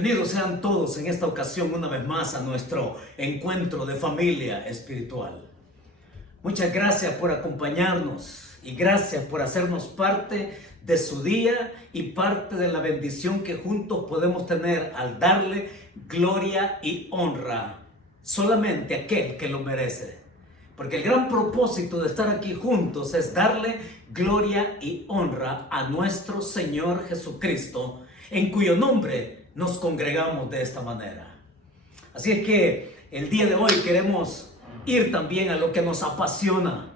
Bienvenidos sean todos en esta ocasión una vez más a nuestro encuentro de familia espiritual. Muchas gracias por acompañarnos y gracias por hacernos parte de su día y parte de la bendición que juntos podemos tener al darle gloria y honra solamente a aquel que lo merece. Porque el gran propósito de estar aquí juntos es darle gloria y honra a nuestro Señor Jesucristo, en cuyo nombre nos congregamos de esta manera. Así es que el día de hoy queremos ir también a lo que nos apasiona,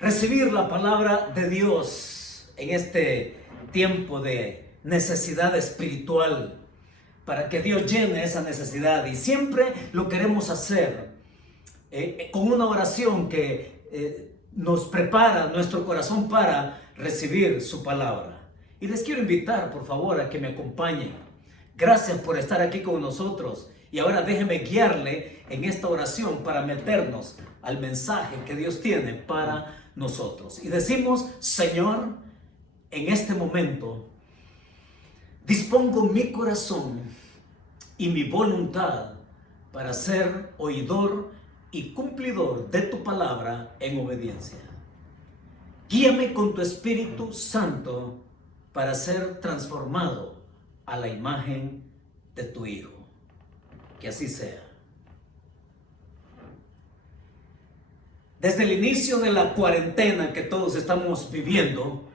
recibir la palabra de Dios en este tiempo de necesidad espiritual, para que Dios llene esa necesidad. Y siempre lo queremos hacer con una oración que nos prepara nuestro corazón para recibir su palabra. Y les quiero invitar, por favor, a que me acompañen. Gracias por estar aquí con nosotros. Y ahora déjeme guiarle en esta oración para meternos al mensaje que Dios tiene para nosotros. Y decimos: Señor, en este momento dispongo mi corazón y mi voluntad para ser oidor y cumplidor de tu palabra en obediencia. Guíame con tu Espíritu Santo para ser transformado a la imagen de tu Hijo. Que así sea. Desde el inicio de la cuarentena que todos estamos viviendo,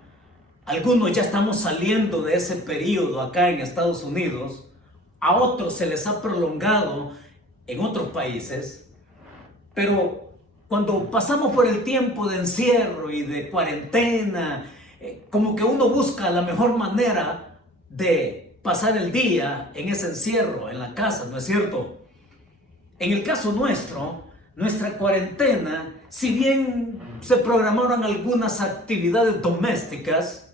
algunos ya estamos saliendo de ese periodo acá en Estados Unidos, a otros se les ha prolongado en otros países, pero cuando pasamos por el tiempo de encierro y de cuarentena, como que uno busca la mejor manera de pasar el día en ese encierro, en la casa, ¿no es cierto? En el caso nuestro, nuestra cuarentena, si bien se programaron algunas actividades domésticas,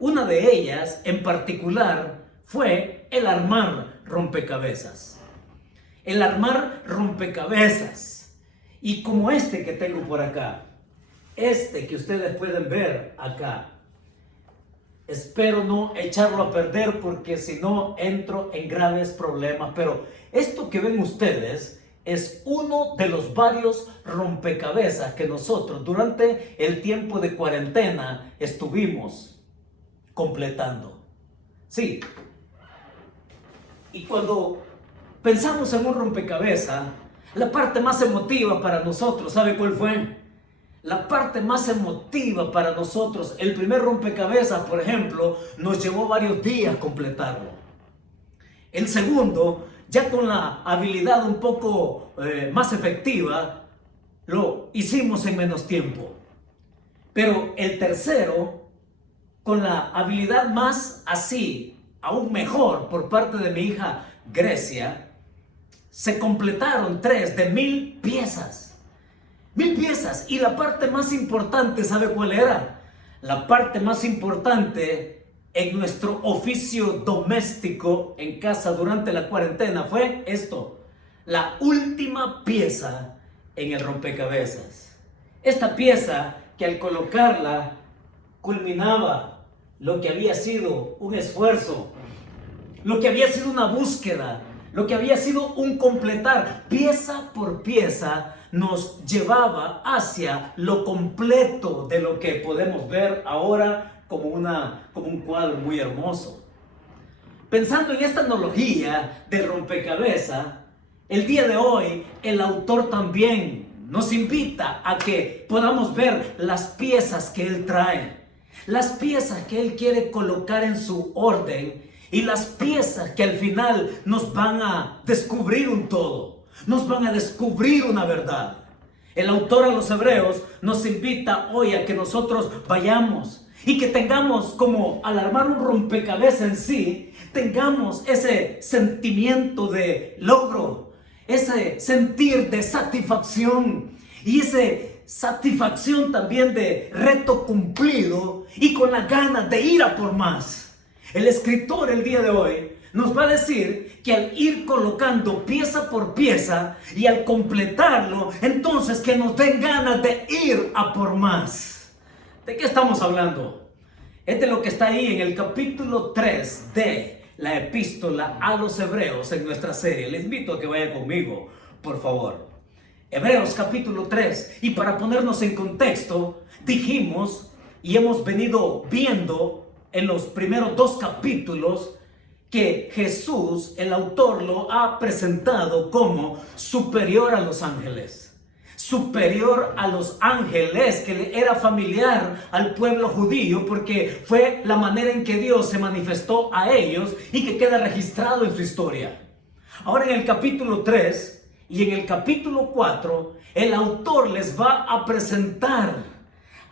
una de ellas en particular fue el armar rompecabezas. El armar rompecabezas. Y como este que tengo por acá, este que ustedes pueden ver acá, espero no echarlo a perder porque si no entro en graves problemas. Pero esto que ven ustedes es uno de los varios rompecabezas que nosotros durante el tiempo de cuarentena estuvimos completando. Sí. Y cuando pensamos en un rompecabezas, la parte más emotiva para nosotros, ¿sabe cuál fue? La parte más emotiva para nosotros, el primer rompecabezas, por ejemplo, nos llevó varios días completarlo. El segundo, ya con la habilidad un poco más efectiva, lo hicimos en menos tiempo. Pero el tercero, con la habilidad más así, aún mejor por parte de mi hija Grecia, se completaron 3 de 1000 piezas. 1000 piezas. Y la parte más importante, ¿sabe cuál era? La parte más importante en nuestro oficio doméstico en casa durante la cuarentena fue esto: la última pieza en el rompecabezas. Esta pieza que al colocarla culminaba lo que había sido un esfuerzo, lo que había sido una búsqueda, lo que había sido un completar pieza por pieza, nos llevaba hacia lo completo de lo que podemos ver ahora como un cuadro muy hermoso. Pensando en esta analogía del rompecabezas, el día de hoy el autor también nos invita a que podamos ver las piezas que él trae, las piezas que él quiere colocar en su orden y las piezas que al final nos van a descubrir un todo. Nos van a descubrir una verdad. El autor a los hebreos nos invita hoy a que nosotros vayamos y que tengamos, como al armar un rompecabezas en sí, tengamos ese sentimiento de logro, ese sentir de satisfacción y ese satisfacción también de reto cumplido y con la ganas de ir a por más. El escritor el día de hoy nos va a decir que al ir colocando pieza por pieza y al completarlo, entonces que nos den ganas de ir a por más. ¿De qué estamos hablando? Es de lo que está ahí en el capítulo 3 de la epístola a los Hebreos en nuestra serie. Les invito a que vaya conmigo, por favor. Hebreos capítulo 3. Y para ponernos en contexto, dijimos y hemos venido viendo en los primeros 2 capítulos que Jesús, el autor, lo ha presentado como superior a los ángeles. Superior a los ángeles, que le era familiar al pueblo judío porque fue la manera en que Dios se manifestó a ellos y que queda registrado en su historia. Ahora en el capítulo 3 y en el capítulo 4, el autor les va a presentar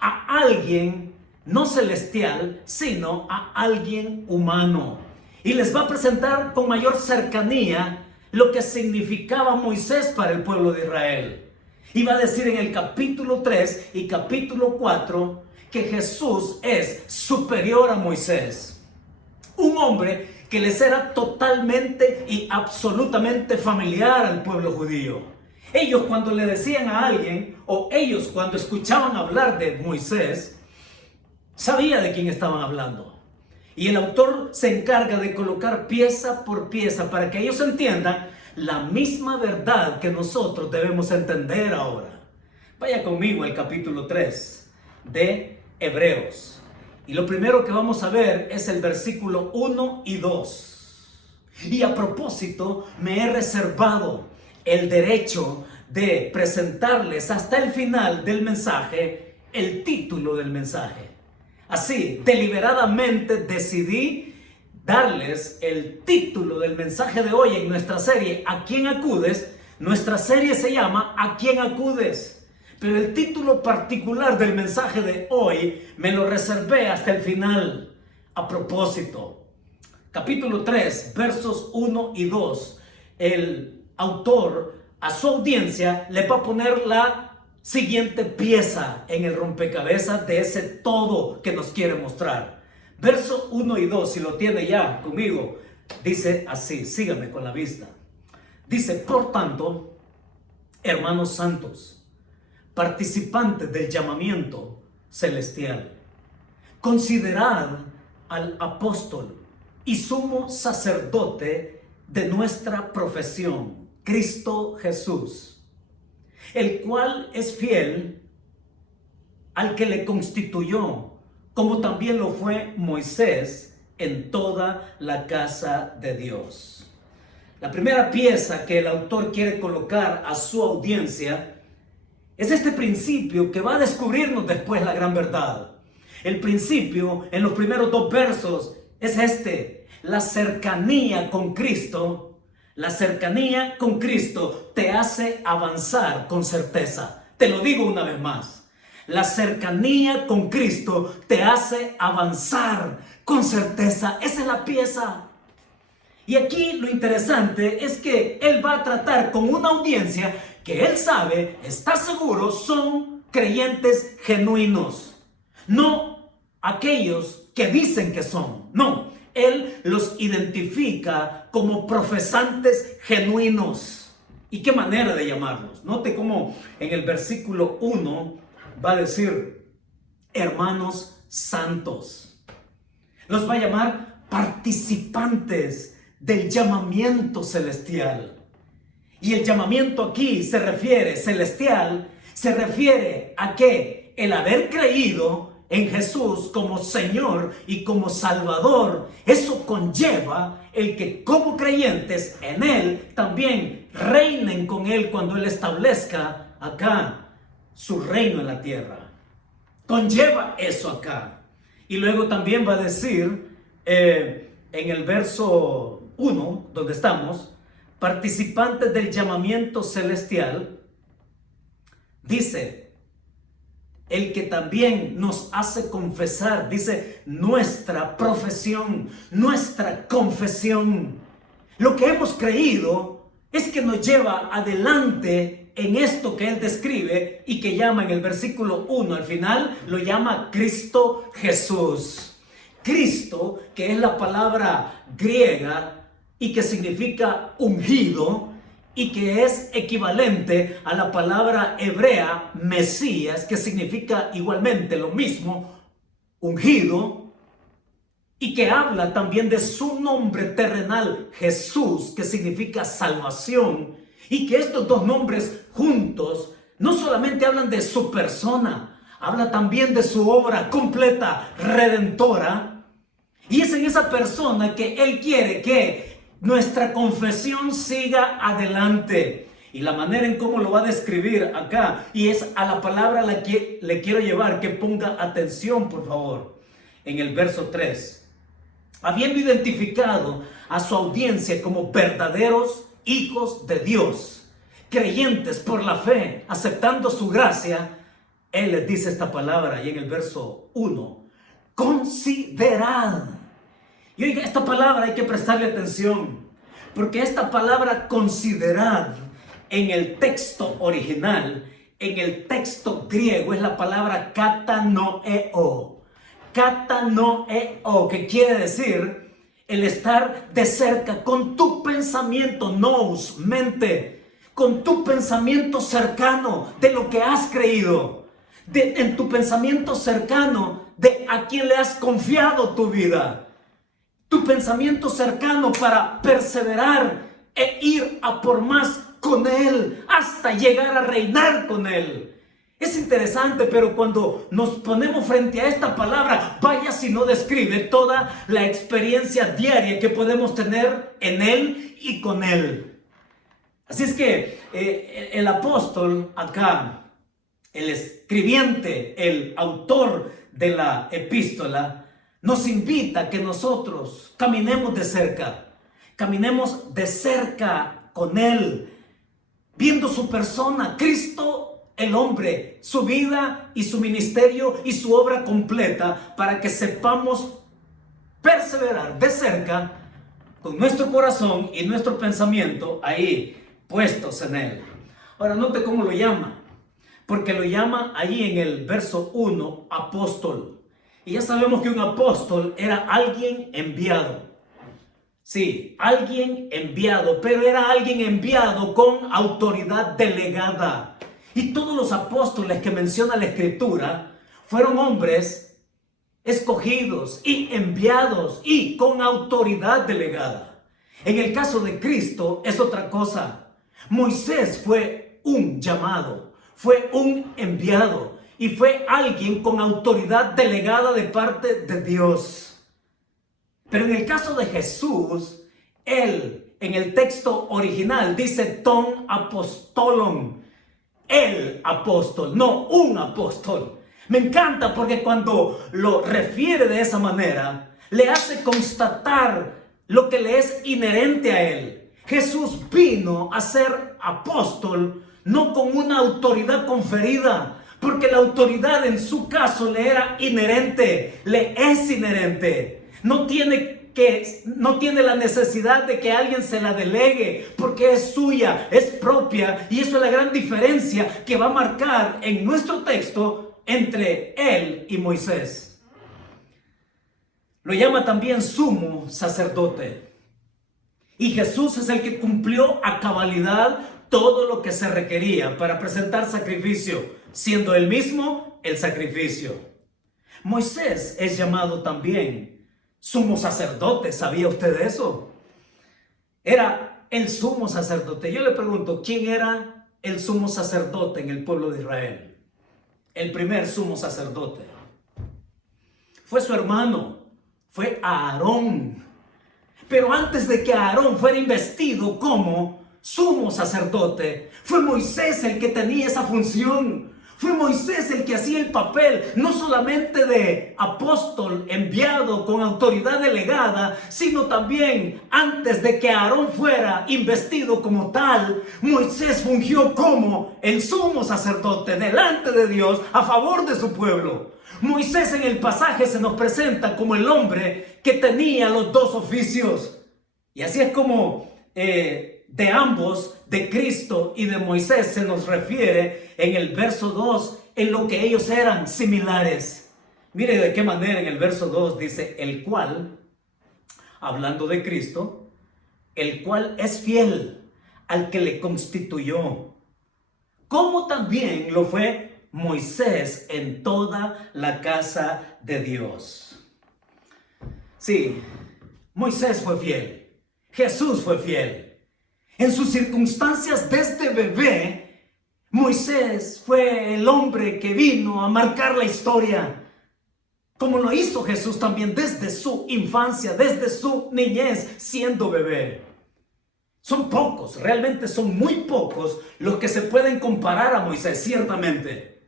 a alguien no celestial, sino a alguien humano. Y les va a presentar con mayor cercanía lo que significaba Moisés para el pueblo de Israel. Y va a decir en el capítulo 3 y capítulo 4 que Jesús es superior a Moisés. Un hombre que les era totalmente y absolutamente familiar al pueblo judío. Ellos cuando le decían a alguien, o ellos cuando escuchaban hablar de Moisés, sabía de quién estaban hablando. Y el autor se encarga de colocar pieza por pieza para que ellos entiendan la misma verdad que nosotros debemos entender ahora. Vaya conmigo al capítulo 3 de Hebreos. Y lo primero que vamos a ver es el versículo 1 y 2. Y a propósito, me he reservado el derecho de presentarles hasta el final del mensaje el título del mensaje. Así, deliberadamente decidí darles el título del mensaje de hoy en nuestra serie ¿A quién acudes? Nuestra serie se llama ¿A quién acudes? Pero el título particular del mensaje de hoy me lo reservé hasta el final. A propósito, capítulo 3, versos 1 y 2, el autor a su audiencia le va a poner la siguiente pieza en el rompecabezas de ese todo que nos quiere mostrar. Verso 1 y 2, si lo tiene ya conmigo, dice así, sígame con la vista. Dice, por tanto, hermanos santos, participantes del llamamiento celestial, considerad al apóstol y sumo sacerdote de nuestra profesión, Cristo Jesús, el cual es fiel al que le constituyó, como también lo fue Moisés en toda la casa de Dios. La primera pieza que el autor quiere colocar a su audiencia es este principio que va a descubrirnos después la gran verdad. El principio en los primeros 2 versos es este: la cercanía con Cristo. La cercanía con Cristo te hace avanzar con certeza. Te lo digo una vez más. La cercanía con Cristo te hace avanzar con certeza. Esa es la pieza. Y aquí lo interesante es que él va a tratar con una audiencia que él sabe, está seguro, son creyentes genuinos. No aquellos que dicen que son. No. Él los identifica como profesantes genuinos. ¿Y qué manera de llamarlos? Note cómo en el versículo 1 va a decir, hermanos santos. Los va a llamar participantes del llamamiento celestial. Y el llamamiento aquí se refiere, celestial, se refiere a que el haber creído en Jesús como Señor y como Salvador, eso conlleva el que como creyentes en Él también reinen con Él cuando Él establezca acá su reino en la tierra. Conlleva eso acá. Y luego también va a decir en el verso 1, donde estamos, participantes del llamamiento celestial, dice, el que también nos hace confesar, dice, nuestra profesión, nuestra confesión. Lo que hemos creído es que nos lleva adelante en esto que él describe y que llama en el versículo 1, al final lo llama Cristo Jesús. Cristo, que es la palabra griega y que significa ungido, y que es equivalente a la palabra hebrea Mesías, que significa igualmente lo mismo, ungido. y que habla también de su nombre terrenal, Jesús, que significa salvación, y que estos dos nombres juntos no solamente hablan de su persona, habla también de su obra completa, redentora, y es en esa persona que Él quiere que nuestra confesión siga adelante. Y la manera en cómo lo va a describir acá, y es a la palabra a la que le quiero llevar, que ponga atención por favor, en el verso 3. Habiendo identificado a su audiencia como verdaderos hijos de Dios, creyentes por la fe, aceptando su gracia, Él les dice esta palabra, y en el verso 1, considerad. Y oiga, esta palabra hay que prestarle atención, porque esta palabra considerad en el texto original, en el texto griego, es la palabra katanoeo. Katanoeo, que quiere decir el estar de cerca con tu pensamiento, nous, mente, con tu pensamiento cercano de lo que has creído, en tu pensamiento cercano de a quien le has confiado tu vida, tu pensamiento cercano para perseverar e ir a por más con Él hasta llegar a reinar con Él. Es interesante, pero cuando nos ponemos frente a esta palabra, vaya si no describe toda la experiencia diaria que podemos tener en Él y con Él. Así es que el apóstol acá, el escribiente, el autor de la epístola, nos invita a que nosotros caminemos de cerca con Él, viendo su persona, Cristo, el hombre, su vida y su ministerio y su obra completa, para que sepamos perseverar de cerca con nuestro corazón y nuestro pensamiento ahí puestos en Él. Ahora note cómo lo llama, porque lo llama ahí en el verso 1, apóstol. Y ya sabemos que un apóstol era alguien enviado. Sí, alguien enviado, pero era alguien enviado con autoridad delegada. Y todos los apóstoles que menciona la Escritura fueron hombres escogidos y enviados y con autoridad delegada. En el caso de Cristo es otra cosa. Moisés fue un llamado, fue un enviado y fue alguien con autoridad delegada de parte de Dios. Pero en el caso de Jesús, Él en el texto original dice ton apostolon, el apóstol, no un apóstol. Me encanta porque cuando lo refiere de esa manera, le hace constatar lo que le es inherente a Él. Jesús vino a ser apóstol no con una autoridad conferida, porque la autoridad en su caso le era inherente, le es inherente. No tiene la necesidad de que alguien se la delegue, porque es suya, es propia, y eso es la gran diferencia que va a marcar en nuestro texto entre Él y Moisés. Lo llama también sumo sacerdote. Y Jesús es el que cumplió a cabalidad todo lo que se requería para presentar sacrificio, siendo Él mismo el sacrificio. Moisés es llamado también sumo sacerdote. ¿Sabía usted eso? Era el sumo sacerdote. Yo le pregunto, ¿quién era el sumo sacerdote en el pueblo de Israel? El primer sumo sacerdote fue su hermano, fue Aarón. Pero antes de que Aarón fuera investido como sumo sacerdote, fue Moisés el que tenía esa función. Fue Moisés el que hacía el papel, no solamente de apóstol enviado con autoridad delegada, sino también antes de que Aarón fuera investido como tal, Moisés fungió como el sumo sacerdote delante de Dios a favor de su pueblo. Moisés en el pasaje se nos presenta como el hombre que tenía los dos oficios. Y así es como de ambos, de Cristo y de Moisés, se nos refiere en el verso 2 en lo que ellos eran similares. Mire de qué manera en el verso 2 dice, el cual, hablando de Cristo, el cual es fiel al que le constituyó, como también lo fue Moisés en toda la casa de Dios. Sí, Moisés fue fiel. Jesús fue fiel. En sus circunstancias desde bebé, Moisés fue el hombre que vino a marcar la historia. Como lo hizo Jesús también desde su infancia, desde su niñez, siendo bebé. Son pocos, realmente son muy pocos los que se pueden comparar a Moisés, ciertamente.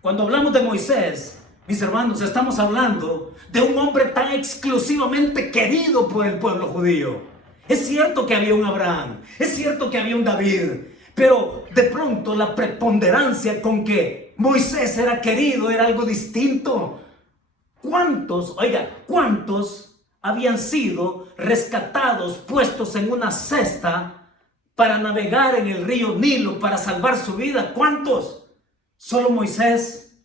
Cuando hablamos de Moisés, mis hermanos, estamos hablando de un hombre tan exclusivamente querido por el pueblo judío. Es cierto que había un Abraham, es cierto que había un David, pero de pronto la preponderancia con que Moisés era querido era algo distinto. ¿Cuántos habían sido rescatados, puestos en una cesta para navegar en el río Nilo para salvar su vida? ¿Cuántos? ¿Solo Moisés?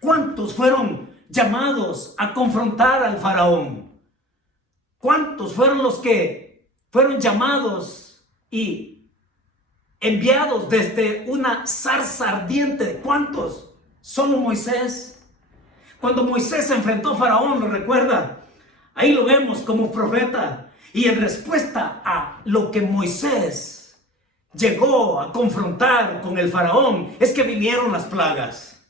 ¿Cuántos fueron llamados a confrontar al faraón? ¿Cuántos fueron los que fueron llamados y enviados desde una zarza ardiente? ¿Cuántos? ¿Solo Moisés? Cuando Moisés se enfrentó a Faraón, ¿lo recuerda? Ahí lo vemos como profeta. Y en respuesta a lo que Moisés llegó a confrontar con el Faraón, es que vinieron las plagas.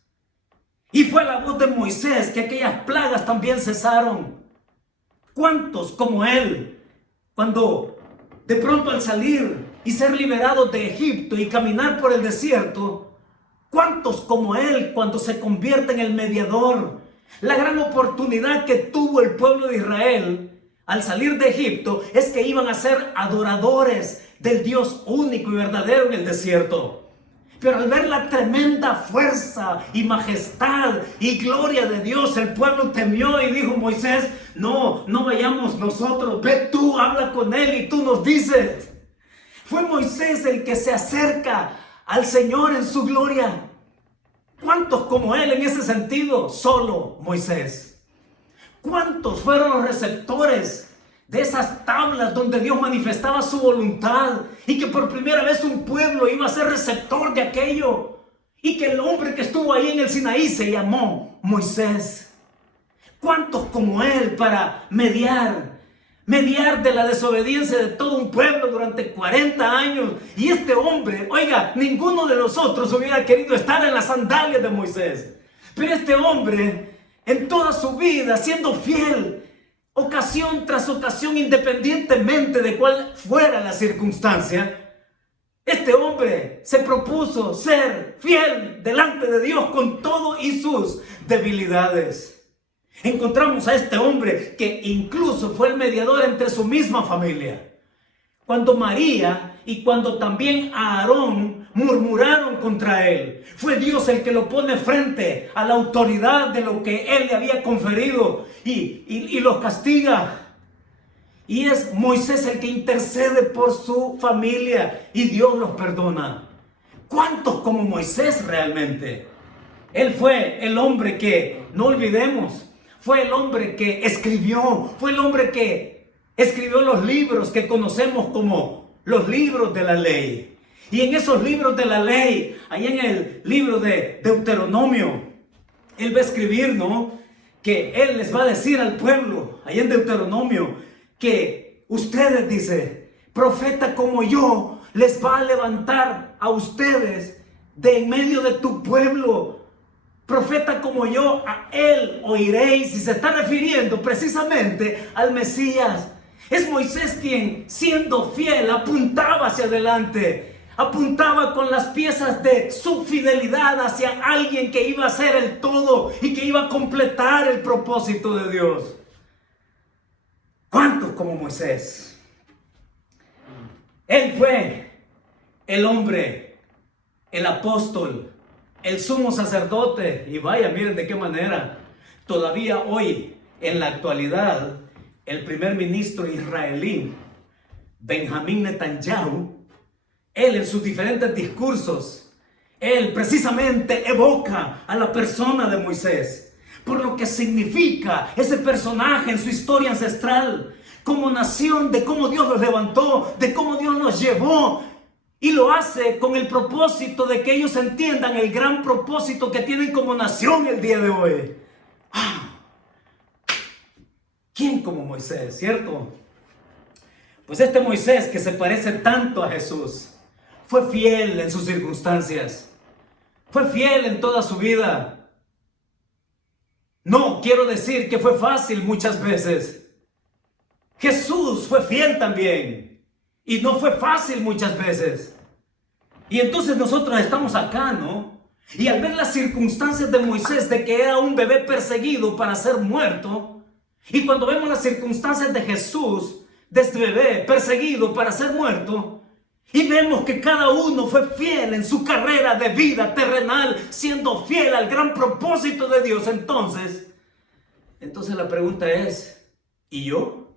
Y fue la voz de Moisés que aquellas plagas también cesaron. ¿Cuántos como él, cuando de pronto al salir y ser liberados de Egipto y caminar por el desierto, cuántos como él cuando se convierte en el mediador? La gran oportunidad que tuvo el pueblo de Israel al salir de Egipto es que iban a ser adoradores del Dios único y verdadero en el desierto. Pero al ver la tremenda fuerza y majestad y gloria de Dios, el pueblo temió y dijo: Moisés, no vayamos nosotros, ve tú, habla con él y tú nos dices. Fue Moisés el que se acerca al Señor en su gloria. ¿Cuántos como él en ese sentido? Solo Moisés. ¿Cuántos fueron los receptores de esas tablas donde Dios manifestaba su voluntad y que por primera vez un pueblo iba a ser receptor de aquello? Y que el hombre que estuvo ahí en el Sinaí se llamó Moisés. ¿Cuántos como él para mediar de la desobediencia de todo un pueblo durante 40 años? Y este hombre, oiga, ninguno de nosotros hubiera querido estar en las sandalias de Moisés. Pero este hombre, en toda su vida, siendo fiel, ocasión tras ocasión, independientemente de cuál fuera la circunstancia, este hombre se propuso ser fiel delante de Dios con todo y sus debilidades. Encontramos a este hombre que incluso fue el mediador entre su misma familia. Cuando María y cuando también Aarón murmuraron contra él, fue Dios el que lo pone frente a la autoridad de lo que él le había conferido y los castiga. Y es Moisés el que intercede por su familia y Dios los perdona. ¿Cuántos como Moisés realmente? Él fue el hombre que, no olvidemos, fue el hombre que escribió, fue el hombre que escribió los libros que conocemos como los libros de la ley. Y en esos libros de la ley, ahí en el libro de Deuteronomio, él va a escribir, ¿no?, que él les va a decir al pueblo, ahí en Deuteronomio, que ustedes, dice, profeta como yo, les va a levantar a ustedes de en medio de tu pueblo. Profeta como yo, a él oiréis. Y se está refiriendo precisamente al Mesías. Es Moisés quien, siendo fiel, apuntaba hacia adelante. Apuntaba con las piezas de su fidelidad hacia alguien que iba a ser el todo y que iba a completar el propósito de Dios. ¿Cuántos como Moisés? Él fue el hombre, el apóstol, el sumo sacerdote. Y vaya, miren de qué manera. Todavía hoy, en la actualidad, el primer ministro israelí, Benjamín Netanyahu, él en sus diferentes discursos, él precisamente evoca a la persona de Moisés, por lo que significa ese personaje en su historia ancestral, como nación, de cómo Dios los levantó, de cómo Dios los llevó. Y lo hace con el propósito de que ellos entiendan el gran propósito que tienen como nación el día de hoy. también como Moisés, ¿cierto? Pues este Moisés que se parece tanto a Jesús, fue fiel en sus circunstancias, fue fiel en toda su vida. No quiero decir que fue fácil muchas veces. Jesús fue fiel también y no fue fácil muchas veces. Y entonces nosotros estamos acá, ¿no? Y al ver las circunstancias de Moisés, de que era un bebé perseguido para ser muerto, y cuando vemos las circunstancias de Jesús, de este bebé perseguido para ser muerto, y vemos que cada uno fue fiel en su carrera de vida terrenal, siendo fiel al gran propósito de Dios, entonces la pregunta es, ¿y yo?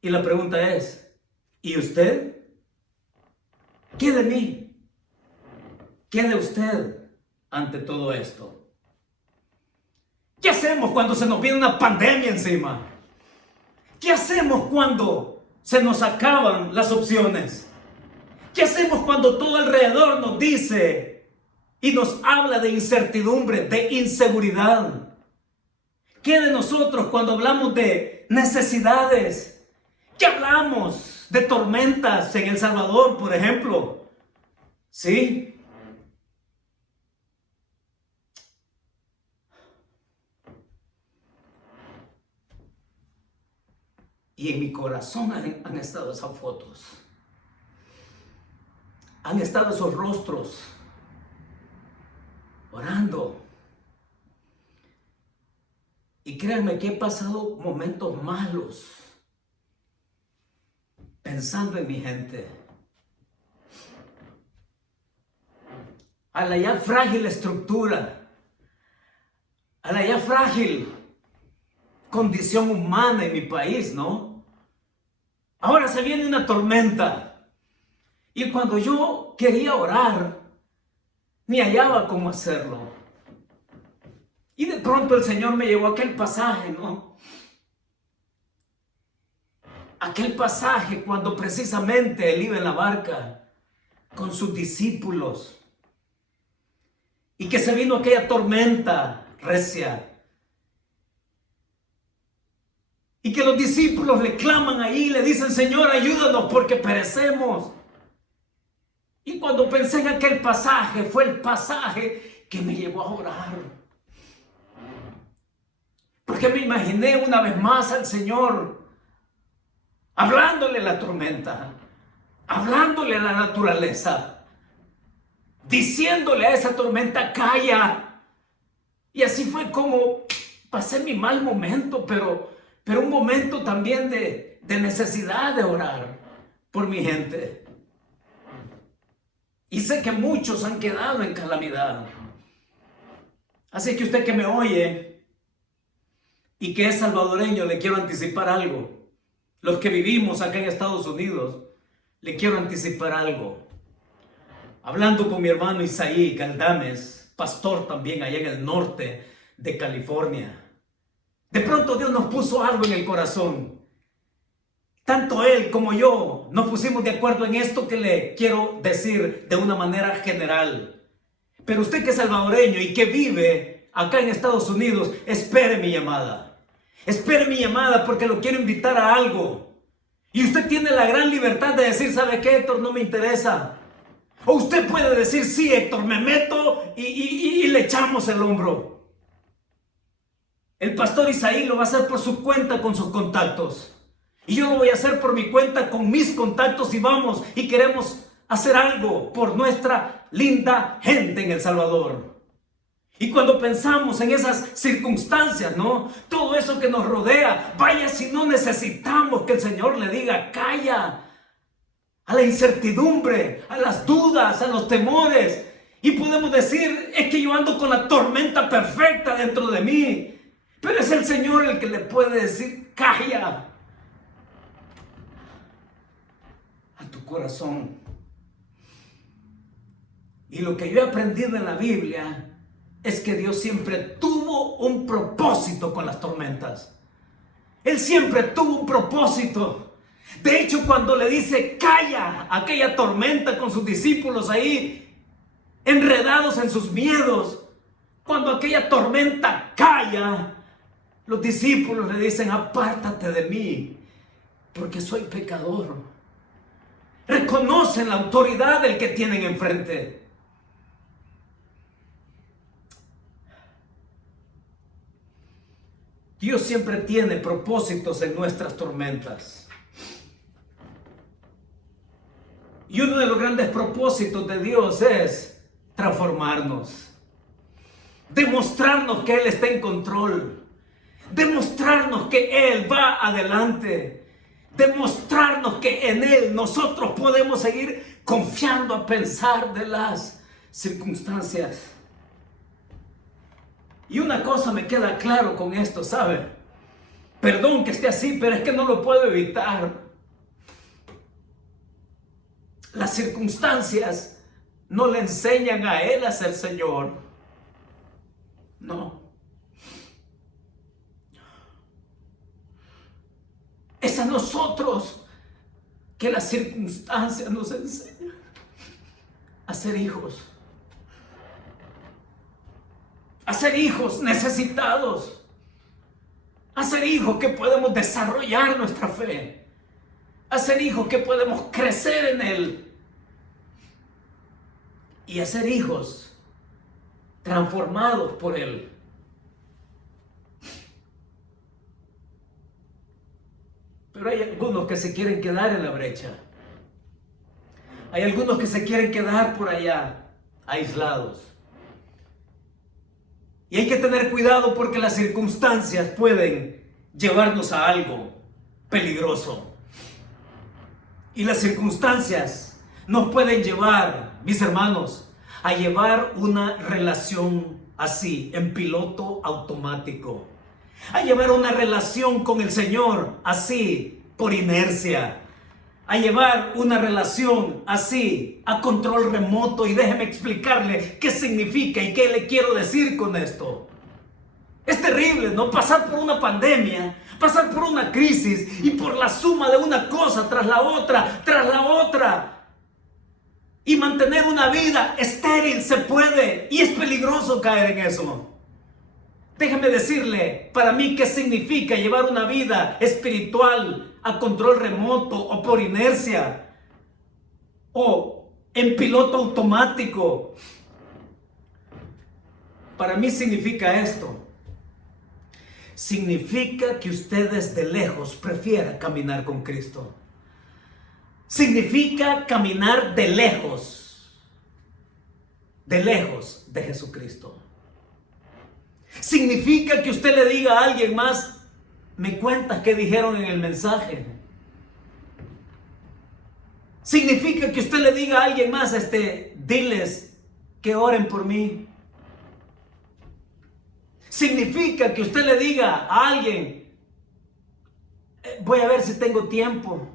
Y la pregunta es, ¿y usted? ¿Qué de mí? ¿Qué de usted ante todo esto? ¿Qué hacemos cuando se nos viene una pandemia encima? ¿Qué hacemos cuando se nos acaban las opciones? ¿Qué hacemos cuando todo alrededor nos dice y nos habla de incertidumbre, de inseguridad? ¿Qué de nosotros cuando hablamos de necesidades? ¿Qué hablamos de tormentas en El Salvador, por ejemplo? ¿Sí? Y en mi corazón han estado esas fotos. Han estado esos rostros orando. Y créanme que he pasado momentos malos pensando en mi gente. A la ya frágil estructura, a la ya frágil condición humana en mi país, ¿no? Ahora se viene una tormenta. Y cuando yo quería orar, ni hallaba cómo hacerlo. Y de pronto el Señor me llevó a aquel pasaje, ¿no? Aquel pasaje cuando precisamente Él iba en la barca con sus discípulos. Y que se vino aquella tormenta recia. Y que los discípulos le claman ahí, le dicen, Señor, ayúdanos porque perecemos. Y cuando pensé en aquel pasaje, fue el pasaje que me llevó a orar. Porque me imaginé una vez más al Señor hablándole a la tormenta, hablándole a la naturaleza, diciéndole a esa tormenta, calla. Y así fue como pasé mi mal momento, pero un momento también de necesidad de orar por mi gente. Y sé que muchos han quedado en calamidad. Así que usted que me oye y que es salvadoreño, le quiero anticipar algo. Los que vivimos acá en Estados Unidos, le quiero anticipar algo. Hablando con mi hermano Isaí Galdames, pastor también allá en el norte de California. De pronto Dios nos puso algo en el corazón. Tanto él como yo nos pusimos de acuerdo en esto que le quiero decir de una manera general. Pero usted que es salvadoreño y que vive acá en Estados Unidos, espere mi llamada. Espere mi llamada porque lo quiero invitar a algo. Y usted tiene la gran libertad de decir, ¿sabe qué, Héctor? No me interesa. O usted puede decir, sí, Héctor, me meto y le echamos el hombro. El pastor Isaí lo va a hacer por su cuenta con sus contactos. Y yo lo voy a hacer por mi cuenta con mis contactos y vamos y queremos hacer algo por nuestra linda gente en El Salvador. Y cuando pensamos en esas circunstancias, ¿no? Todo eso que nos rodea, vaya si no necesitamos que el Señor le diga, calla. A la incertidumbre, a las dudas, a los temores. Y podemos decir, es que yo ando con la tormenta perfecta dentro de mí. Pero es el Señor el que le puede decir, calla. A tu corazón. Y lo que yo he aprendido en la Biblia es que Dios siempre tuvo un propósito con las tormentas. Él siempre tuvo un propósito. De hecho, cuando le dice calla a aquella tormenta con sus discípulos ahí, enredados en sus miedos, cuando aquella tormenta calla, Los discípulos le dicen: apártate de mí, porque soy pecador. Reconocen la autoridad del que tienen enfrente. Dios siempre tiene propósitos en nuestras tormentas. Y uno de los grandes propósitos de Dios es transformarnos, demostrarnos que Él está en control, demostrarnos que Él va adelante, demostrarnos que en Él nosotros podemos seguir confiando a pesar de las circunstancias. Y una cosa me queda claro con esto, ¿sabe? Perdón que esté así, pero es que no lo puedo evitar. Las circunstancias no le enseñan a Él a ser Señor. No. Es a nosotros que las circunstancias nos enseñan a ser hijos. A ser hijos necesitados. A ser hijos que podemos desarrollar nuestra fe. A ser hijos que podemos crecer en Él. Y a ser hijos transformados por Él. Pero hay algunos que se quieren quedar en la brecha. Hay algunos que se quieren quedar por allá, aislados. Y hay que tener cuidado porque las circunstancias pueden llevarnos a algo peligroso. Y las circunstancias nos pueden llevar, mis hermanos, a llevar una relación así, en piloto automático. A llevar una relación con el Señor así, por inercia. A llevar una relación así, a control remoto. Y déjeme explicarle qué significa y qué le quiero decir con esto. Es terrible, ¿no? Pasar por una pandemia, pasar por una crisis y por la suma de una cosa tras la otra. Y mantener una vida estéril se puede y es peligroso caer en eso. Déjeme decirle, para mí, qué significa llevar una vida espiritual a control remoto o por inercia o en piloto automático. Para mí significa esto. Significa que usted desde lejos prefiera caminar con Cristo. Significa caminar de lejos de Jesucristo. Significa que usted le diga a alguien más: me cuentas qué dijeron en el mensaje. Significa que usted le diga a alguien más, diles que oren por mí. Significa que usted le diga a alguien: voy a ver si tengo tiempo.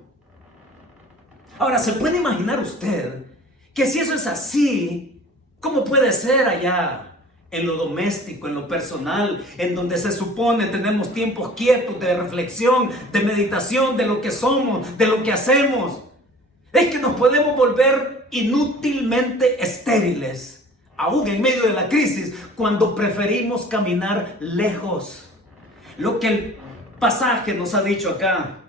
Ahora, ¿se puede imaginar usted que si eso es así, cómo puede ser allá en lo doméstico, en lo personal, en donde se supone tenemos tiempos quietos de reflexión, de meditación, de lo que somos, de lo que hacemos? Es que nos podemos volver inútilmente estériles, aún en medio de la crisis, cuando preferimos caminar lejos. Lo que el pasaje nos ha dicho acá,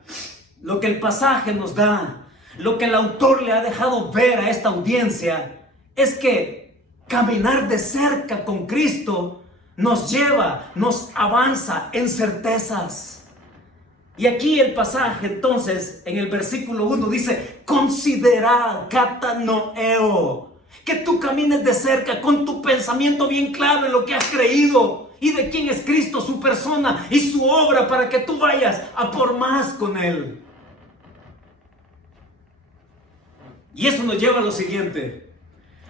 lo que el pasaje nos da, lo que el autor le ha dejado ver a esta audiencia, es que caminar de cerca con Cristo nos lleva, nos avanza en certezas. Y aquí el pasaje entonces en el versículo 1 dice: considerad, katanoeo, que tú camines de cerca con tu pensamiento bien claro en lo que has creído y de quién es Cristo, su persona y su obra, para que tú vayas a por más con Él. Y eso nos lleva a lo siguiente.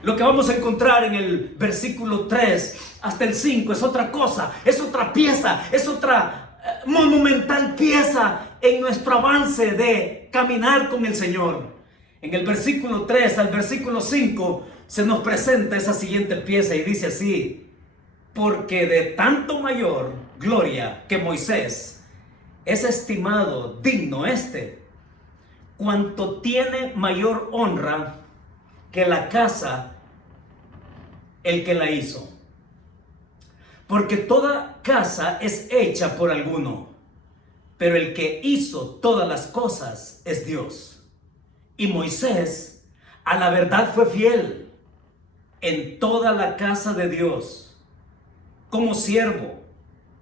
Lo que vamos a encontrar en el versículo 3 hasta el 5 es otra cosa, es otra pieza, es otra monumental pieza en nuestro avance de caminar con el Señor. En el versículo 3 al versículo 5 se nos presenta esa siguiente pieza y dice así: porque de tanto mayor gloria que Moisés es estimado digno cuanto tiene mayor honra que la casa el que la hizo. Porque toda casa es hecha por alguno, pero el que hizo todas las cosas es Dios. Y Moisés a la verdad fue fiel en toda la casa de Dios, como siervo,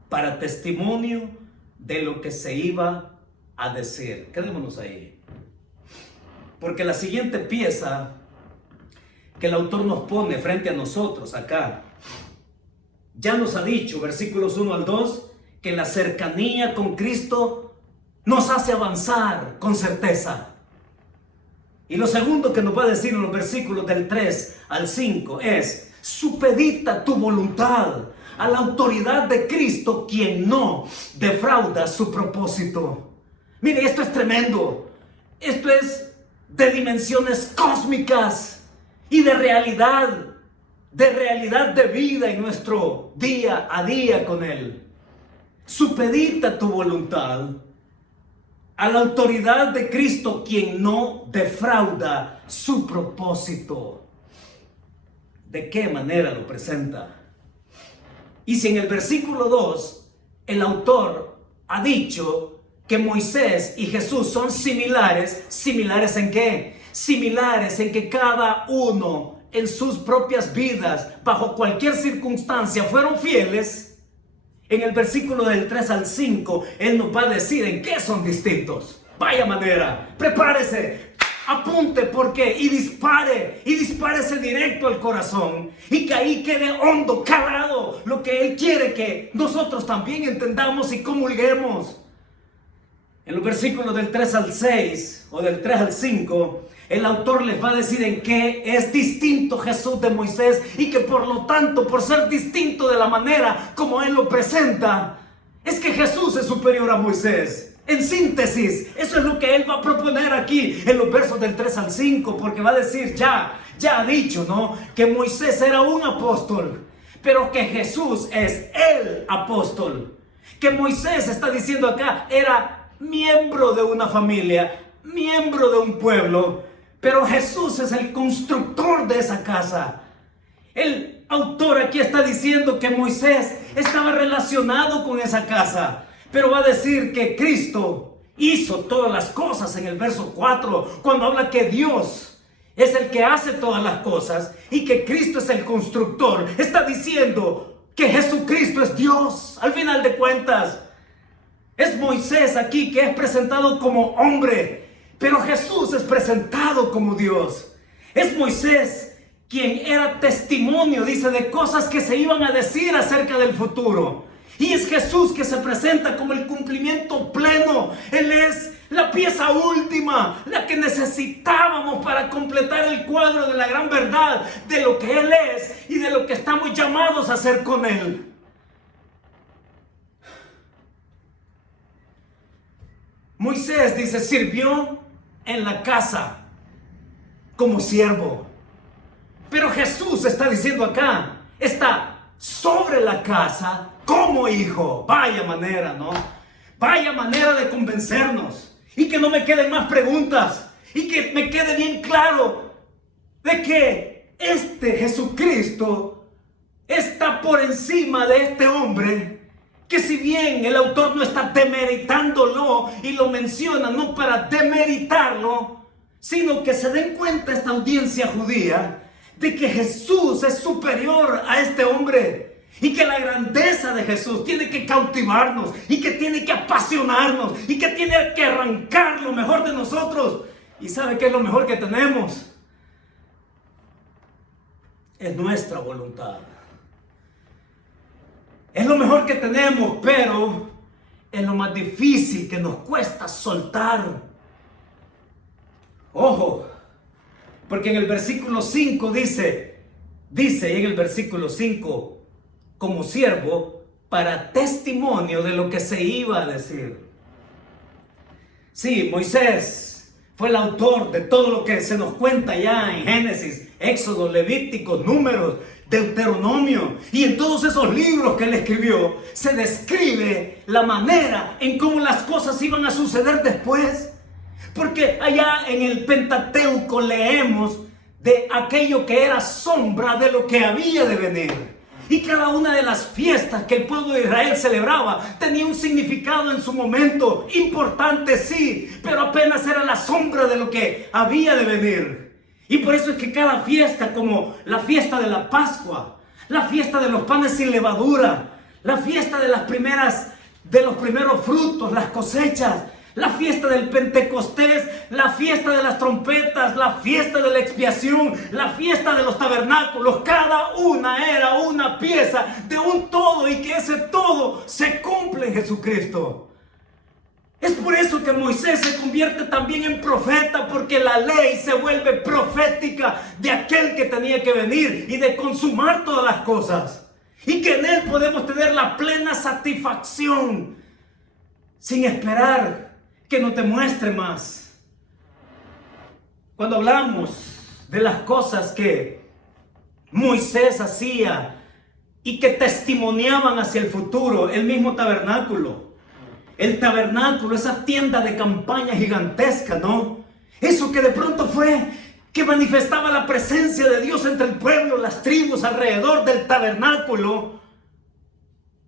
para testimonio de lo que se iba a decir. Quedémonos ahí. Porque la siguiente pieza que el autor nos pone frente a nosotros acá, ya nos ha dicho, versículos 1 al 2, que la cercanía con Cristo nos hace avanzar con certeza. Y lo segundo que nos va a decir en los versículos del 3 al 5 es: supedita tu voluntad a la autoridad de Cristo, quien no defrauda su propósito. Mire, esto es tremendo. Esto es de dimensiones cósmicas y de realidad de vida en nuestro día a día con Él. Supedita tu voluntad a la autoridad de Cristo, quien no defrauda su propósito. ¿De qué manera lo presenta? Y si en el versículo 2 el autor ha dicho que Moisés y Jesús son similares, ¿similares en qué? Similares en que cada uno en sus propias vidas, bajo cualquier circunstancia, fueron fieles. En el versículo del 3 al 5, Él nos va a decir en qué son distintos. Vaya manera, prepárese, apunte porque y dispárese directo al corazón, y que ahí quede hondo, calado, lo que Él quiere que nosotros también entendamos y comulguemos. En los versículos del 3 al 6 o del 3 al 5, el autor les va a decir en qué es distinto Jesús de Moisés, y que por lo tanto, por ser distinto de la manera como Él lo presenta, es que Jesús es superior a Moisés. En síntesis, eso es lo que Él va a proponer aquí en los versos del 3 al 5, porque va a decir, ya ha dicho, ¿no?, que Moisés era un apóstol, pero que Jesús es el apóstol. Que Moisés, está diciendo acá, era miembro de una familia, miembro de un pueblo, pero Jesús es el constructor de esa casa. El autor aquí está diciendo que Moisés estaba relacionado con esa casa, pero va a decir que Cristo hizo todas las cosas en el verso 4, cuando habla que Dios es el que hace todas las cosas y que Cristo es el constructor. Está diciendo que Jesucristo es Dios. Al final de cuentas, es Moisés aquí que es presentado como hombre, pero Jesús es presentado como Dios. Es Moisés quien era testimonio, dice, de cosas que se iban a decir acerca del futuro. Y es Jesús que se presenta como el cumplimiento pleno. Él es la pieza última, la que necesitábamos para completar el cuadro de la gran verdad de lo que Él es y de lo que estamos llamados a hacer con Él. Moisés, dice, sirvió en la casa como siervo, pero Jesús está diciendo acá, está sobre la casa como hijo. Vaya manera, ¿no? Vaya manera de convencernos, y que no me queden más preguntas, y que me quede bien claro de que este Jesucristo está por encima de este hombre, que si bien el autor no está demeritándolo y lo menciona no para demeritarlo, sino que se den cuenta esta audiencia judía de que Jesús es superior a este hombre, y que la grandeza de Jesús tiene que cautivarnos, y que tiene que apasionarnos, y que tiene que arrancar lo mejor de nosotros. ¿Y sabe qué es lo mejor que tenemos? Es nuestra voluntad. Es lo mejor que tenemos, pero es lo más difícil que nos cuesta soltar. Ojo, porque en el versículo 5 dice en el versículo 5, como siervo para testimonio de lo que se iba a decir. Sí, Moisés fue el autor de todo lo que se nos cuenta ya en Génesis, Éxodo, Levítico, Números, Deuteronomio, y en todos esos libros que él escribió se describe la manera en cómo las cosas iban a suceder después, porque allá en el Pentateuco leemos de aquello que era sombra de lo que había de venir. Y cada una de las fiestas que el pueblo de Israel celebraba tenía un significado en su momento, importante sí, pero apenas era la sombra de lo que había de venir. Y por eso es que cada fiesta, como la fiesta de la Pascua, la fiesta de los panes sin levadura, la fiesta de los primeros frutos, las cosechas, la fiesta del Pentecostés, la fiesta de las trompetas, la fiesta de la expiación, la fiesta de los tabernáculos, cada una era una pieza de un todo, y que ese todo se cumple en Jesucristo. Es por eso que Moisés se convierte también en profeta, porque la ley se vuelve profética de aquel que tenía que venir y de consumar todas las cosas, y que en él podemos tener la plena satisfacción sin esperar que no te muestre más. Cuando hablamos de las cosas que Moisés hacía y que testimoniaban hacia el futuro, el mismo tabernáculo, esa tienda de campaña gigantesca, ¿no? Eso que de pronto fue que manifestaba la presencia de Dios entre el pueblo, las tribus alrededor del tabernáculo,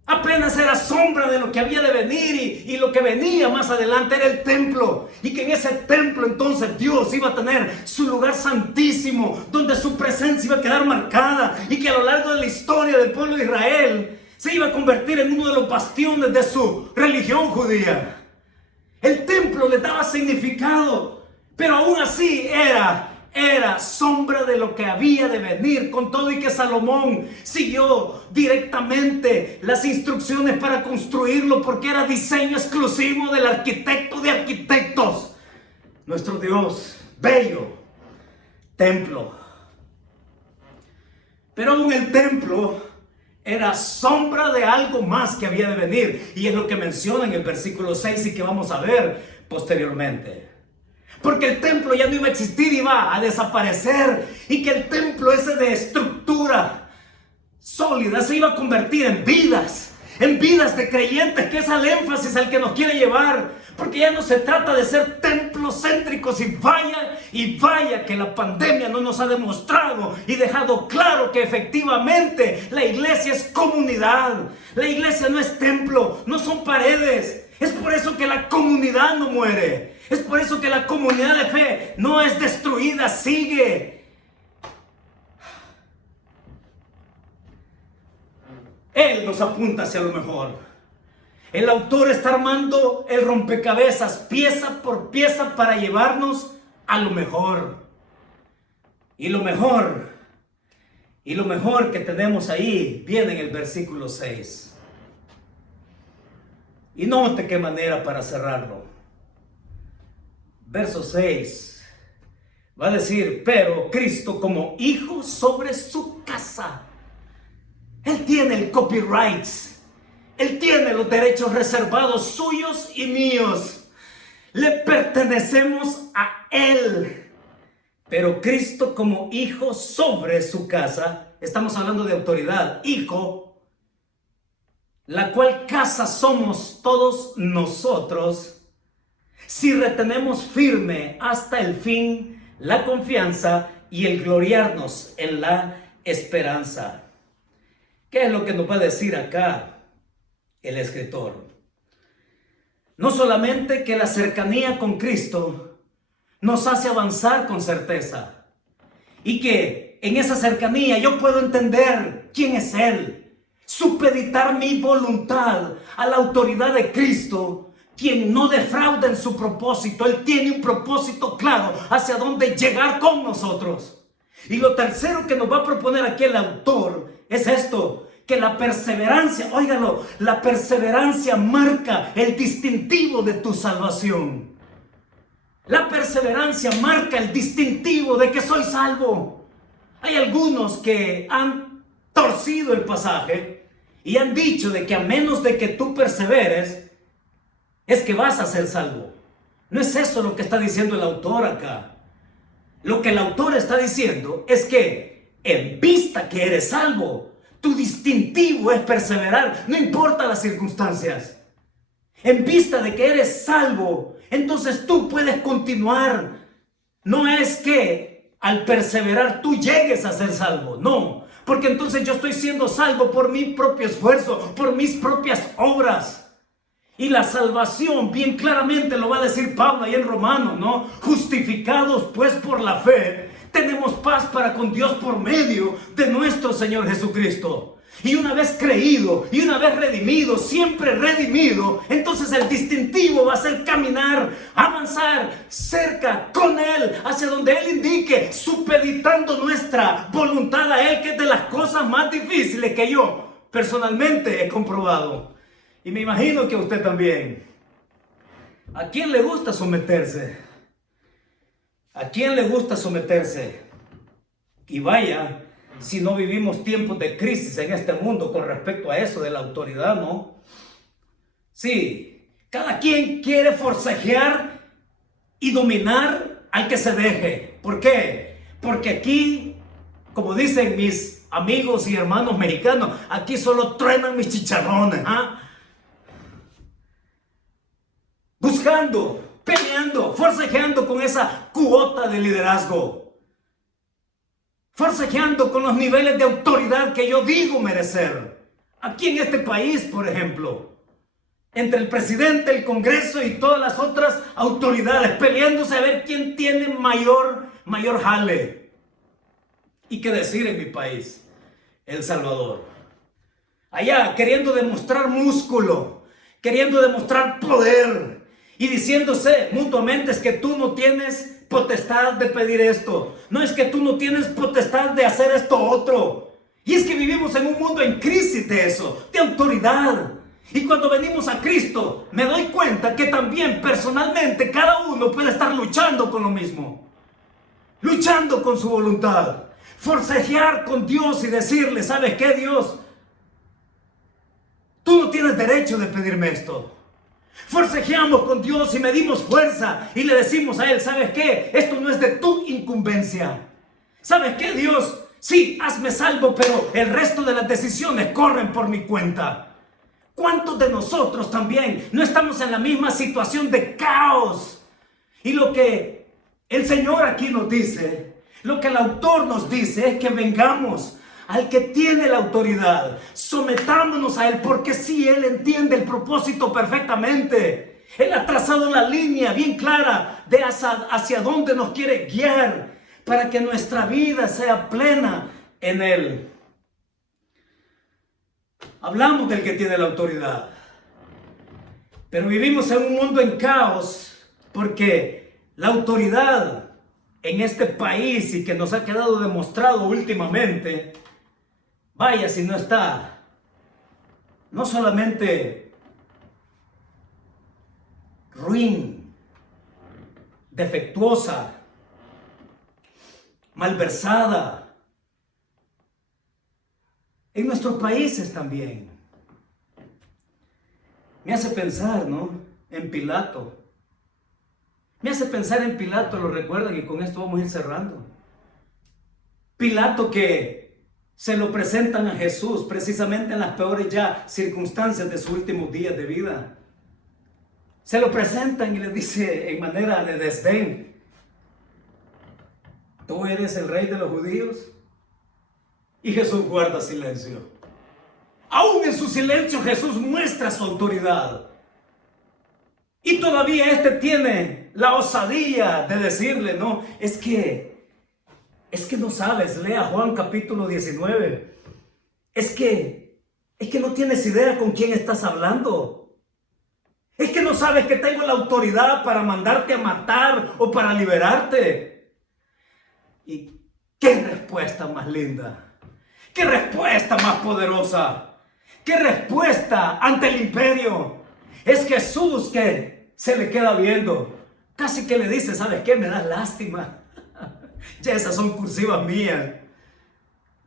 apenas era sombra de lo que había de venir, y lo que venía más adelante era el templo, y que en ese templo entonces Dios iba a tener su lugar santísimo, donde su presencia iba a quedar marcada, y que a lo largo de la historia del pueblo de Israel se iba a convertir en uno de los bastiones de su religión judía. El templo le daba significado, pero aún así era sombra de lo que había de venir, con todo y que Salomón siguió directamente las instrucciones para construirlo, porque era diseño exclusivo del arquitecto de arquitectos, nuestro Dios, bello templo. Pero aún el templo era sombra de algo más que había de venir, y es lo que menciona en el versículo 6 y que vamos a ver posteriormente. Porque el templo ya no iba a existir, iba a desaparecer, y que el templo ese de estructura sólida se iba a convertir en vidas de creyentes, que es al énfasis al que nos quiere llevar, porque ya no se trata de ser templos céntricos, y vaya que la pandemia no nos ha demostrado y dejado claro que efectivamente la iglesia es comunidad, la iglesia no es templo, no son paredes. Es por eso que la comunidad no muere. Es por eso que la comunidad de fe no es destruida, sigue. Él nos apunta hacia lo mejor. El autor está armando el rompecabezas pieza por pieza para llevarnos a lo mejor. Y lo mejor que tenemos ahí viene en el versículo 6. Y note qué manera para cerrarlo. Verso 6 va a decir: pero Cristo como hijo sobre su casa. Él tiene el copyright, Él tiene los derechos reservados suyos y míos. Le pertenecemos a Él. Pero Cristo como hijo sobre su casa, estamos hablando de autoridad, hijo, la cual casa somos todos nosotros, si retenemos firme hasta el fin la confianza y el gloriarnos en la esperanza. ¿Qué es lo que nos va a decir acá el escritor? No solamente que la cercanía con Cristo nos hace avanzar con certeza, y que en esa cercanía yo puedo entender quién es Él, supeditar mi voluntad a la autoridad de Cristo, quien no defrauda en su propósito. Él tiene un propósito claro hacia dónde llegar con nosotros. Y lo tercero que nos va a proponer aquí el autor es esto: que la perseverancia, óigalo, la perseverancia marca el distintivo de tu salvación. La perseverancia marca el distintivo de que soy salvo. Hay algunos que han torcido el pasaje y han dicho de que a menos de que tú perseveres, es que vas a ser salvo. No es eso lo que está diciendo el autor acá. Lo que el autor está diciendo es que en vista que eres salvo, tu distintivo es perseverar, no importa las circunstancias. En vista de que eres salvo, entonces tú puedes continuar. No es que al perseverar tú llegues a ser salvo, no. Porque entonces yo estoy siendo salvo por mi propio esfuerzo, por mis propias obras. Y la salvación, bien claramente lo va a decir Pablo ahí en Romanos, ¿no? Justificados pues por la fe, tenemos paz para con Dios por medio de nuestro Señor Jesucristo. Y una vez creído, y una vez redimido, siempre redimido, entonces el distintivo va a ser caminar, avanzar cerca con Él, hacia donde Él indique, supeditando nuestra voluntad a Él, que es de las cosas más difíciles que yo personalmente he comprobado. Y me imagino que a usted también. ¿A quién le gusta someterse? ¿A quién le gusta someterse? Y vaya, si no vivimos tiempos de crisis en este mundo con respecto a eso de la autoridad, ¿no? Sí, cada quien quiere forcejear y dominar al que se deje. ¿Por qué? Porque aquí, como dicen mis amigos y hermanos mexicanos, aquí solo truenan mis chicharrones, ¿ah? Buscando, peleando, forcejeando con esa cuota de liderazgo. Forcejeando con los niveles de autoridad que yo digo merecer. Aquí en este país, por ejemplo, entre el presidente, el Congreso y todas las otras autoridades, peleándose a ver quién tiene mayor jale. ¿Y qué decir en mi país? El Salvador. Allá, queriendo demostrar músculo, queriendo demostrar poder, y diciéndose mutuamente, es que tú no tienes potestad de pedir esto, no es que tú no tienes potestad de hacer esto otro. Y es que vivimos en un mundo en crisis de eso, de autoridad. Y cuando venimos a Cristo, me doy cuenta que también personalmente cada uno puede estar luchando con lo mismo, luchando con su voluntad, forcejear con Dios y decirle, ¿sabes qué, Dios? Tú no tienes derecho de pedirme esto. Forcejeamos con Dios y medimos fuerza y le decimos a Él, ¿sabes qué? Esto no es de tu incumbencia. ¿Sabes qué, Dios? Sí, hazme salvo, pero el resto de las decisiones corren por mi cuenta. ¿Cuántos de nosotros también no estamos en la misma situación de caos? Y lo que el Señor aquí nos dice, lo que el autor nos dice es que vengamos al que tiene la autoridad, sometámonos a Él, porque sí, Él entiende el propósito perfectamente. Él ha trazado la línea bien clara de hacia dónde nos quiere guiar, para que nuestra vida sea plena en Él. Hablamos del que tiene la autoridad, pero vivimos en un mundo en caos, porque la autoridad en este país, y que nos ha quedado demostrado últimamente, vaya si no está, no solamente ruin, defectuosa, malversada, en nuestros países también. Me hace pensar, ¿no? En Pilato. Me hace pensar en Pilato, lo recuerdan, y con esto vamos a ir cerrando. Pilato, que se lo presentan a Jesús precisamente en las peores ya circunstancias de sus últimos días de vida. Se lo presentan y le dice en manera de desdén, ¿tú eres el rey de los judíos? Y Jesús guarda silencio. Aún en su silencio Jesús muestra su autoridad. Y todavía este tiene la osadía de decirle, no, es que no sabes, lea Juan capítulo 19. Es que no tienes idea con quién estás hablando. Es que no sabes que tengo la autoridad para mandarte a matar o para liberarte. Y qué respuesta más linda. Qué respuesta más poderosa. Qué respuesta ante el imperio. Es Jesús que se le queda viendo. Casi que le dice, ¿sabes qué? Me das lástima. Ya esas son cursivas mías.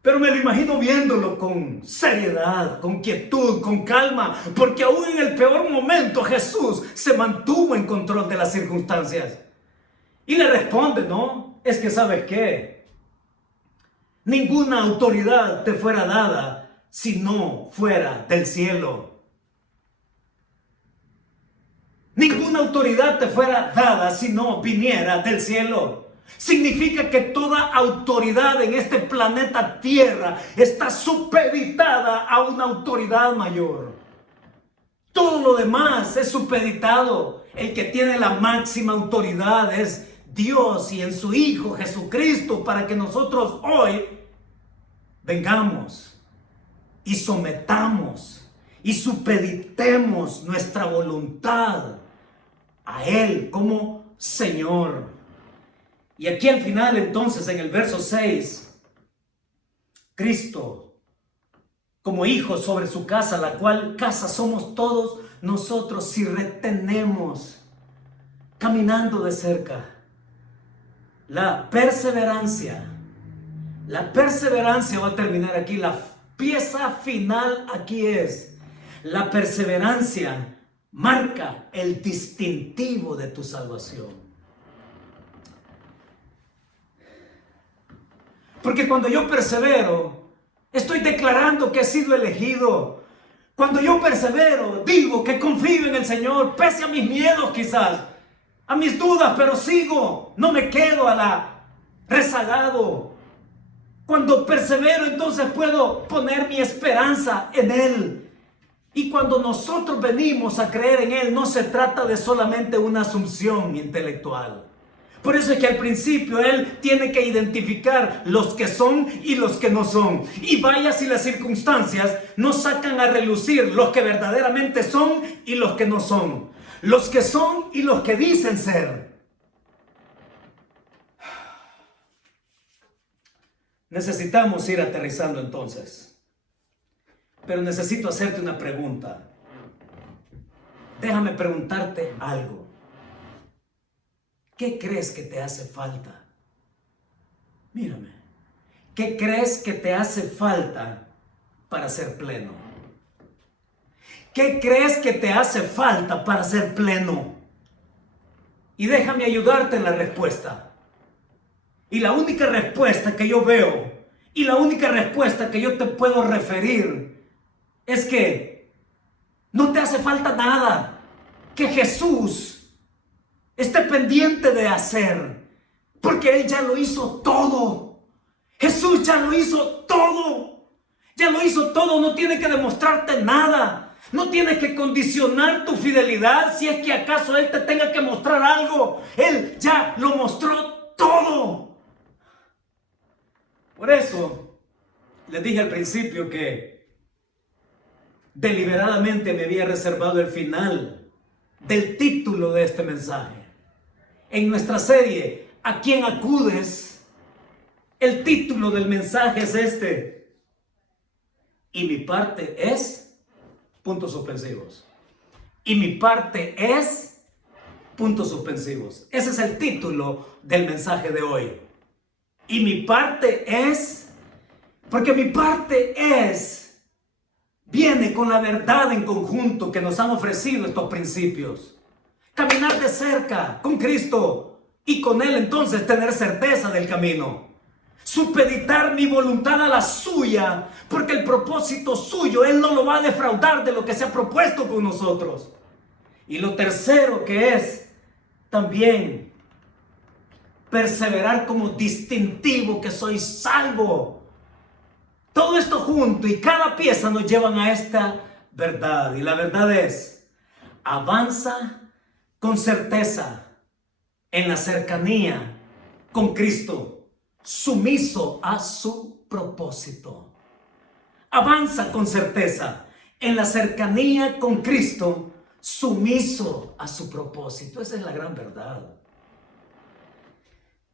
Pero me lo imagino viéndolo con seriedad, con quietud, con calma, porque aún en el peor momento Jesús se mantuvo en control de las circunstancias. Y le responde, ¿no? Es que ¿sabes qué? Ninguna autoridad te fuera dada si no fuera del cielo. Ninguna autoridad te fuera dada si no viniera del cielo. Significa que toda autoridad en este planeta Tierra está supeditada a una autoridad mayor. Todo lo demás es supeditado. El que tiene la máxima autoridad es Dios y en su Hijo Jesucristo, para que nosotros hoy vengamos y sometamos y supeditemos nuestra voluntad a Él como Señor. Y aquí al final, entonces, en el verso 6, Cristo como hijo sobre su casa, la cual casa somos todos nosotros si retenemos, caminando de cerca, la perseverancia. La perseverancia va a terminar aquí. La pieza final aquí es: la perseverancia marca el distintivo de tu salvación. Porque cuando yo persevero, estoy declarando que he sido elegido. Cuando yo persevero, digo que confío en el Señor, pese a mis miedos quizás, a mis dudas, pero sigo, no me quedo rezagado. Cuando persevero, entonces puedo poner mi esperanza en Él. Y cuando nosotros venimos a creer en Él, no se trata de solamente una asunción intelectual. Por eso es que al principio Él tiene que identificar los que son y los que no son. Y vaya si las circunstancias nos sacan a relucir los que verdaderamente son y los que no son. Los que son y los que dicen ser. Necesitamos ir aterrizando entonces. Pero necesito hacerte una pregunta. Déjame preguntarte algo. ¿Qué crees que te hace falta? Mírame. ¿Qué crees que te hace falta para ser pleno? ¿Qué crees que te hace falta para ser pleno? Y déjame ayudarte en la respuesta. Y la única respuesta que yo veo, y la única respuesta que yo te puedo referir, es que no te hace falta nada. Que Jesús esté pendiente de hacer, porque Él ya lo hizo todo. Jesús ya lo hizo todo. Ya lo hizo todo, no tiene que demostrarte nada. No tienes que condicionar tu fidelidad si es que acaso Él te tenga que mostrar algo. Él ya lo mostró todo. Por eso les dije al principio que deliberadamente me había reservado el final del título de este mensaje. En nuestra serie, ¿a quién acudes?, el título del mensaje es este: y mi parte es, puntos suspensivos. Y mi parte es, puntos suspensivos. Ese es el título del mensaje de hoy. Y mi parte es, porque mi parte es, viene con la verdad en conjunto que nos han ofrecido estos principios. Caminar de cerca con Cristo y con Él entonces tener certeza del camino. Supeditar mi voluntad a la suya, porque el propósito suyo Él no lo va a defraudar de lo que se ha propuesto con nosotros. Y lo tercero que es también perseverar como distintivo que soy salvo. Todo esto junto y cada pieza nos llevan a esta verdad. Y la verdad es: avanza con certeza en la cercanía con Cristo, sumiso a su propósito. Avanza con certeza en la cercanía con Cristo, sumiso a su propósito. Esa es la gran verdad.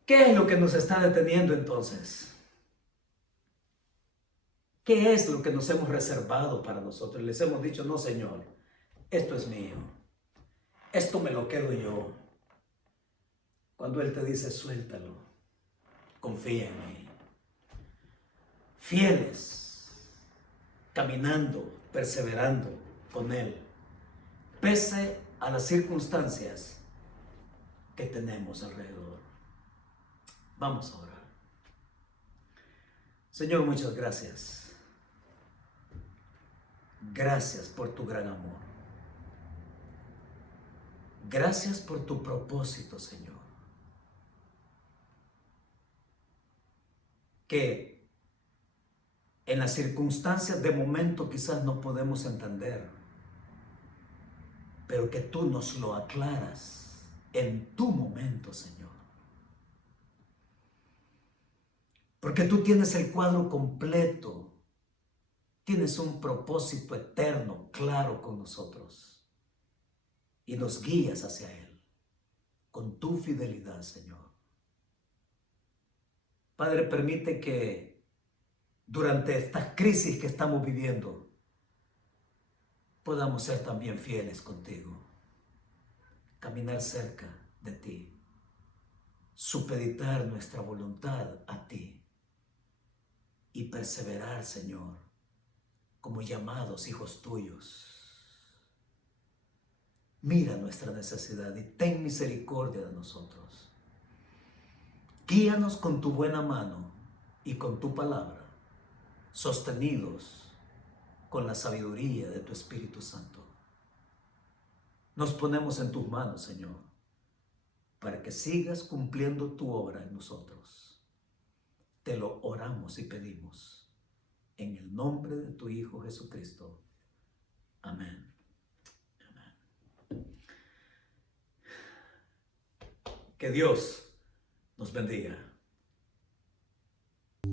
¿Qué es lo que nos está deteniendo entonces? ¿Qué es lo que nos hemos reservado para nosotros? Les hemos dicho: no, Señor, esto es mío. Esto me lo quedo yo. Cuando Él te dice: suéltalo, confía en mí. Fieles, caminando, perseverando con Él, pese a las circunstancias que tenemos alrededor. Vamos a orar. Señor, muchas gracias. Gracias por tu gran amor. Gracias por tu propósito, Señor. que en las circunstancias de momento quizás no podemos entender, pero que tú nos lo aclaras en tu momento, Señor. Porque tú tienes el cuadro completo, tienes un propósito eterno, claro con nosotros, y nos guías hacia Él con tu fidelidad, Señor. Padre, permite que durante estas crisis que estamos viviendo podamos ser también fieles contigo, caminar cerca de ti, supeditar nuestra voluntad a ti y perseverar, Señor, como llamados hijos tuyos. Mira nuestra necesidad y ten misericordia de nosotros. Guíanos con tu buena mano y con tu palabra, sostenidos con la sabiduría de tu Espíritu Santo. Nos ponemos en tus manos, Señor, para que sigas cumpliendo tu obra en nosotros. Te lo oramos y pedimos en el nombre de tu Hijo Jesucristo. Amén. Que Dios nos bendiga.